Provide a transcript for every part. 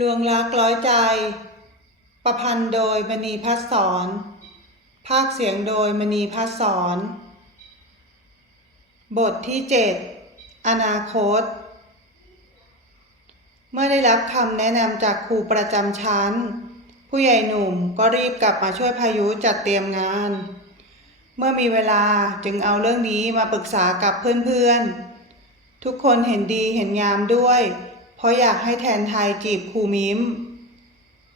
ลวงรักร้อยใจ ประพันธ์โดยมณีพัฒสอนภาคเสียงโดยมณีพัฒสอนบทที่ 7 อนาคต เมื่อได้รับคำแนะนำจากครูประจำชั้น ผู้ใหญ่หนุ่มก็รีบกลับมาช่วยพายุจัดเตรียมงาน เมื่อมีเวลาจึงเอาเรื่องนี้มาปรึกษากับเพื่อนๆ ทุกคนเห็นดีเห็นงามด้วย ราะอยากให้แทนไทยจีบครูมิม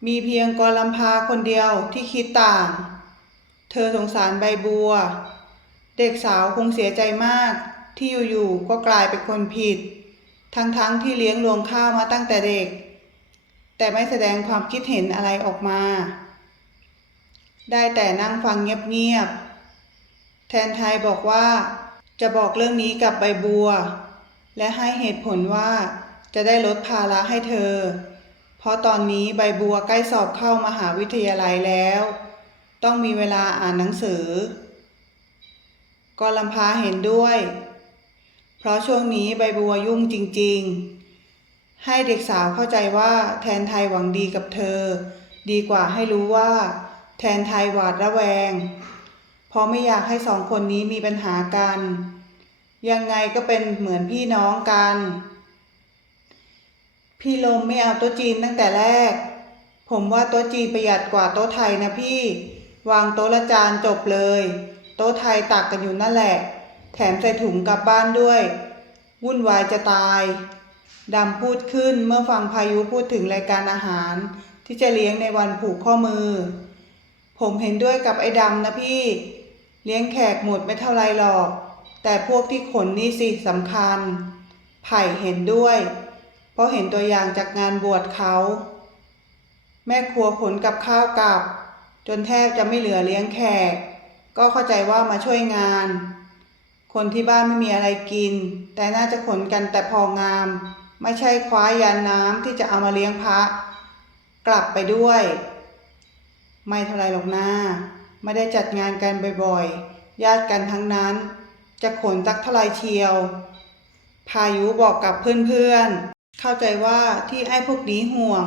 มีเพียงกรลำพาคนเดียวที่คิดต่าง เธอสงสารใบบัว เด็กสาวคงเสียใจมากที่อยู่ๆก็กลายเป็นคนผิด ทั้งๆที่เลี้ยงรวงข้าวมาตั้งแต่เด็ก แต่ไม่แสดงความคิดเห็นอะไรออกมา ได้แต่นั่งฟังเงียบๆ แทนไทยบอกว่าจะบอกเรื่องนี้กับใบบัว และให้เหตุผลว่า จะได้ลดภาระให้เธอ เพราะตอนนี้ใบบัวใกล้สอบเข้ามหาวิทยาลัยแล้ว ต้องมีเวลาอ่านหนังสือกรลำพาเห็นด้วย เพราะช่วงนี้ใบบัวยุ่งจริง ๆ ให้เด็กสาวเข้าใจว่าแทนไทยหวังดีกับเธอ ดีกว่าให้รู้ว่า แทนไทยหวาดระแวง เพราะไม่อยากให้สองคนนี้มีปัญหากัน ยังไงก็เป็นเหมือนพี่น้องกัน พี่ลมไม่เอาโต๊ะจีนตั้งแต่แรก ผมว่าโต๊ะจีนประหยัดกว่าโต๊ะไทยนะพี่ วางโต๊ะละจานจบเลย โต๊ะไทยตักกันอยู่นั่นแหละ แถมใส่ถุงกลับบ้านด้วย วุ่นวายจะตายดำพูดขึ้นเมื่อฟังพายุพูดถึงรายการอาหาร ที่จะเลี้ยงในวันผูกข้อมือ ผมเห็นด้วยกับไอ้ดำนะพี่ เลี้ยงแขกหมดไม่เท่าไรหรอก แต่พวกที่ขนนี่สิสำคัญ ไผ่เห็นด้วย ราะเห็นตัวอย่างจากงานบวชเขา แม่ครัวขนกับข้าวกลับ จนแทบจะไม่เหลือเลี้ยงแขก ก็เข้าใจว่ามาช่วยงาน คนที่บ้านไม่มีอะไรกิน แต่น่าจะขนกันแต่พองาม ไม่ใช่คว้ายานน้ำที่จะเอามาเลี้ยงพระ กลับไปด้วย ไม่เท่าไรหรอกนะไม่ได้จัดงานกันบ่อยๆ ญาติกันทั้งนั้น จะขนตักเท่าไรเชียว พายุบอกกับเพื่อนๆ เข้าใจว่าที่ไอ้พวกนี้ห่วง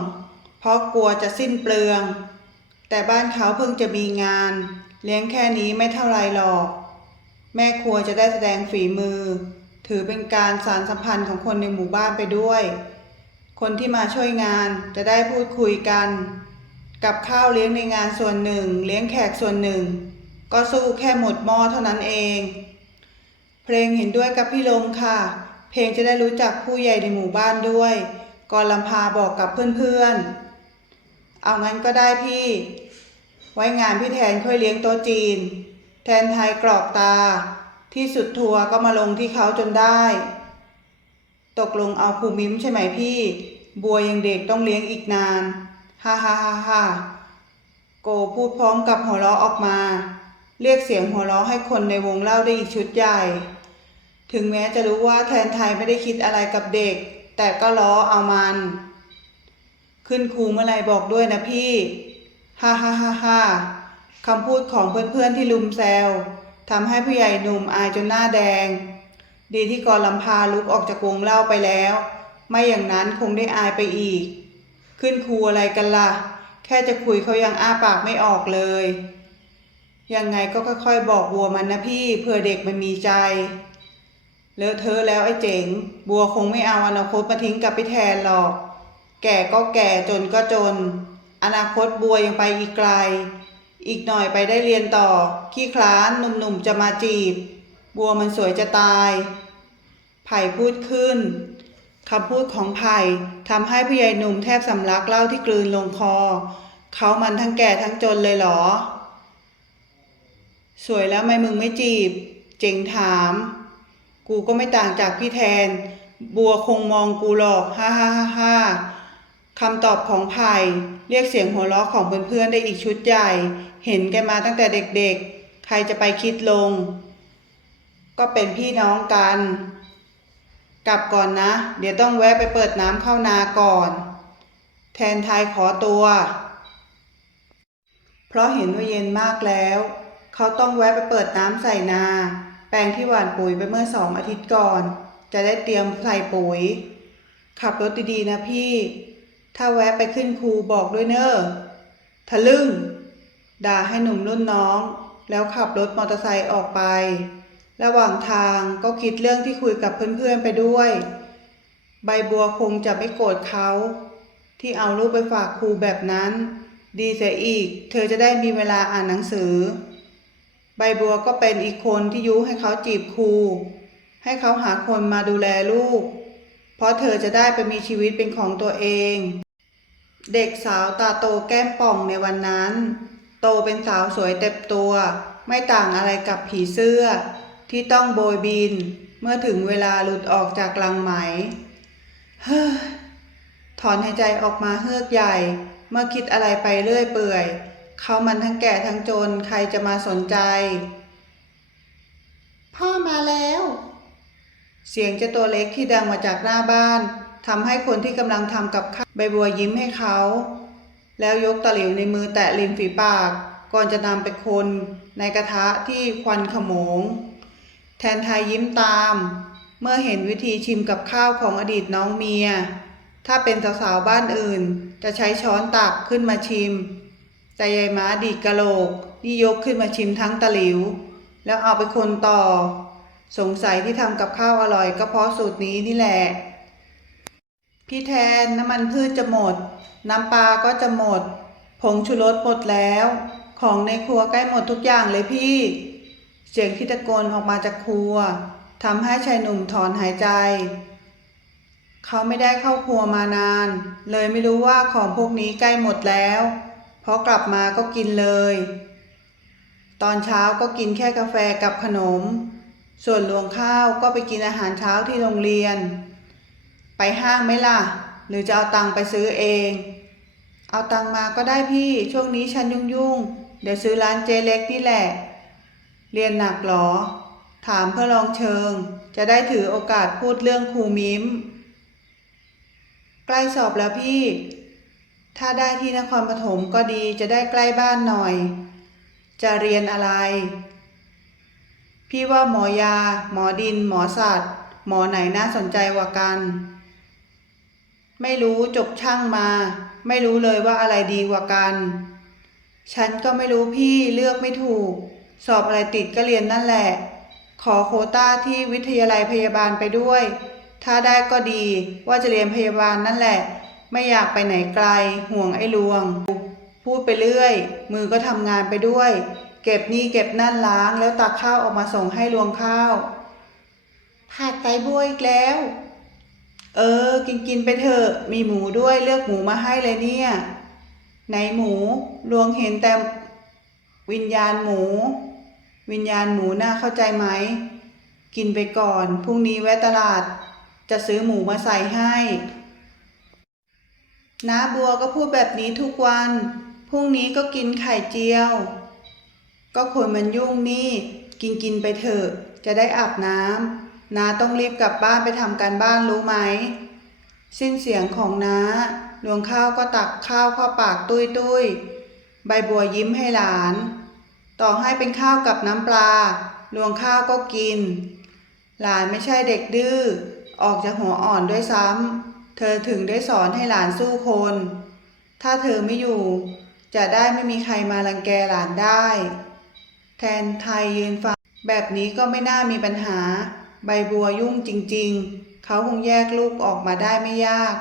เพราะกลัวจะสิ้นเปลือง แต่บ้านเขาเพิ่งจะมีงาน เลี้ยงแค่นี้ไม่เท่าไรหรอก แม่ครัวจะได้แสดงฝีมือ ถือเป็นการสารสัมพันธ์ของคนในหมู่บ้านไปด้วย คนที่มาช่วยงานจะได้พูดคุยกัน กับข้าวเลี้ยงในงานส่วนหนึ่ง เลี้ยงแขกส่วนหนึ่ง ก็สู้แค่หมดหม้อเท่านั้นเอง เพลงเห็นด้วยกับพี่ลงค่ะ เพลงจะได้รู้จักผู้ใหญ่ในหมู่บ้านด้วยกรลำพาบอกกับเพื่อนๆ เอางั้นก็ได้พี่ ไว้งานพี่แทนค่อยเลี้ยงโต๊ะจีน แทนไทยกรอกตา ที่สุดทัวร์ก็มาลงที่เขาจนได้ ตกลงเอาครูมิมใช่ไหมพี่ บัวยังเด็กต้องเลี้ยงอีกนาน ฮ่าฮ่าฮ่าฮ่าโกพูดพร้อมกับหัวเราะออกมา เรียกเสียงหัวเราะให้คนในวงเล่าได้อีกชุดใหญ่ ถึงแม้จะรู้ว่าแทนไทยไม่ได้คิดอะไรกับเด็ก แต่ก็ล้อเอามัน ขึ้นครูเมื่อไรบอกด้วยนะพี่ฮ่าฮ่าฮ่าฮ่าคำพูดของเพื่อนๆที่ลุมแซวทำให้ผู้ใหญ่หนุ่มอายจนหน้าแดง ดีที่กรลำพาลุกออกจากวงเล่าไปแล้ว ไม่อย่างนั้นคงได้อายไปอีก ขึ้นครูอะไรกันล่ะ แค่จะคุยเขายังอ้าปากไม่ออกเลย ยังไงก็ค่อยๆ บอกบัวมันนะพี่เผื่อเด็กมันมีใจ เลอะเทอะแล้วไอ้เจ๋ง บัวคงไม่เอาอนาคตมาทิ้งกับพี่แทนหรอก แก่ก็แก่จนก็จน อนาคตบัวยังไปอีกไกล อีกหน่อยไปได้เรียนต่อ ขี้คลานหนุ่มๆจะมาจีบ บัวมันสวยจะตาย ไผ่พูดขึ้นคำพูดของไผ่ทำให้ผู้ใหญ่หนุ่มแทบสำลักเหล้าที่กลืนลงคอ เขามันทั้งแก่ทั้งจนเลยเหรอ สวยแล้วไม่มึงไม่จีบ เจ๋งถาม กูก็ไม่ต่างจากพี่แทน บัวคงมองกูหรอกฮ่าฮ่าฮ่าฮ่าคำตอบของไผ่เรียกเสียงหัวเราะของเพื่อนๆได้อีกชุดใหญ่ เห็นกันมาตั้งแต่เด็กๆ ใครจะไปคิดลง ก็เป็นพี่น้องกัน กลับก่อนนะ เดี๋ยวต้องแวะไปเปิดน้ำเข้านาก่อน แทนไทยขอตัว เพราะเห็นว่าเย็นมากแล้ว เขาต้องแวะไปเปิดน้ำใส่นา แปลงที่หว่านปุ๋ยไปเมื่อสองอาทิตย์ก่อน จะได้เตรียมใส่ปุ๋ย ขับรถดีๆนะพี่ ถ้าแวะไปขึ้นครูบอกด้วยเนอะทะลึ่ง ด่าให้หนุ่มรุ่นน้อง แล้วขับรถมอเตอร์ไซค์ออกไป ระหว่างทางก็คิดเรื่องที่คุยกับเพื่อนๆไปด้วย ใบบัวคงจะไม่โกรธเขาที่เอาลูกไปฝากครูแบบนั้น ดีเสียอีก เธอจะได้มีเวลาอ่านหนังสือ ใบบัวก็เป็นอีกคนที่ยุให้เขาจีบครู ให้เขาหาคนมาดูแลลูก เพราะเธอจะได้ไปมีชีวิตเป็นของตัวเอง เด็กสาวตาโตแก้มป่องในวันนั้น โตเป็นสาวสวยเต็มตัว ไม่ต่างอะไรกับผีเสื้อ ที่ต้องโบยบิน เมื่อถึงเวลาหลุดออกจากลังไหม เฮ้อถอนหายใจออกมาเฮือกใหญ่ เมื่อคิดอะไรไปเรื่อยเปื่อย เขามันทั้งแก่ทั้งจนใครจะมาสนใจ พ่อมาแล้ว เสียงเจ้าตัวเล็กที่ดังมาจากหน้าบ้านทำให้คนที่กำลังทำกับข้าวใบบัวยิ้มให้เขา แล้วยกตะหลิวในมือแตะริมฝีปาก ก่อนจะนำไปคนในกระทะที่ควันขโมง แทนไทยยิ้มตาม เมื่อเห็นวิธีชิมกับข้าวของอดีตน้องเมีย ถ้าเป็นสาวๆบ้านอื่น จะใช้ช้อนตักขึ้นมาชิม แต่ยายม้าดีดกะโหลกนี่ยกขึ้นมาชิมทั้งตะหลิว แล้วเอาไปคนต่อ สงสัยที่ทำกับข้าวอร่อยก็เพราะสูตรนี้นี่แหละ พี่แทนน้ำมันพืชจะหมด น้ำปลาก็จะหมด ผงชูรสหมดแล้ว ของในครัวใกล้หมดทุกอย่างเลยพี่ เสียงที่ตะโกนออกมาจากครัวทำให้ชายหนุ่มถอนหายใจ เขาไม่ได้เข้าครัวมานาน เลยไม่รู้ว่าของพวกนี้ใกล้หมดแล้ว พอกลับมาก็กินเลย ตอนเช้าก็กินแค่กาแฟกับขนม ส่วนรวงข้าวก็ไปกินอาหารเช้าที่โรงเรียน ไปห้างไหมล่ะ หรือจะเอาตังค์ไปซื้อเอง เอาตังค์มาก็ได้พี่ช่วงนี้ฉันยุ่งๆ เดี๋ยวซื้อร้านเจเล็กนี่แหละ เรียนหนักเหรอ ถามเพื่อลองเชิง จะได้ถือโอกาสพูดเรื่องครูมิมใกล้สอบแล้วพี่ ถ้าได้ที่นครปฐมก็ดีจะได้ใกล้บ้านหน่อย จะเรียนอะไร พี่ว่าหมอยา หมอดิน หมอสัตว์หมอไหนน่าสนใจกว่ากัน ไม่รู้จบช่างมา ไม่รู้เลยว่าอะไรดีกว่ากัน ฉันก็ไม่รู้พี่เลือกไม่ถูก สอบอะไรติดก็เรียนนั่นแหละ ขอโคต้าที่วิทยาลัยพยาบาลไปด้วย ถ้าได้ก็ดีว่าจะเรียนพยาบาลนั่นแหละ ไม่อยากไปไหนไกล ห่วงไอ้ลวง พูดไปเรื่อย มือก็ทำงานไปด้วย เก็บนี่เก็บนั่นล้างแล้วตักข้าวออกมาส่งให้ลวงข้าวผัดไตบัวอีกแล้ว เออ กินกินไปเถอะมีหมูด้วยเลือกหมูมาให้เลยเนี่ยไหนหมูลวงเห็นแต่วิญญาณหมู วิญญาณหมูน่าเข้าใจไหม กินไปก่อนพรุ่งนี้แวะตลาด จะซื้อหมูมาใส่ให้ น้าบัวก็พูดแบบนี้ทุกวัน พรุ่งนี้ก็กินไข่เจียว ก็คนมันยุ่งนี่ กินกินไปเถอะ จะได้อาบน้ำน้าต้องรีบกลับบ้านไปทำการบ้านรู้ไหม สิ้นเสียงของน้าลวงข้าวก็ตักข้าวเข้าปากตุ้ยตุ้ยใบบัวยิ้มให้หลาน ต่อให้เป็นข้าวกับน้ำปลาลวงข้าวก็กิน หลานไม่ใช่เด็กดื้อ ออกจากหัวอ่อนด้วยซ้ำ เธอถึงได้สอนให้หลานสู้คน ถ้าเธอไม่อยู่ จะได้ไม่มีใครมารังแกหลานได้ แทนไทยยืนฟัง แบบนี้ก็ไม่น่ามีปัญหา ใบบัวยุ่งจริง ๆ เขาคงแยกลูกออกมาได้ไม่ยาก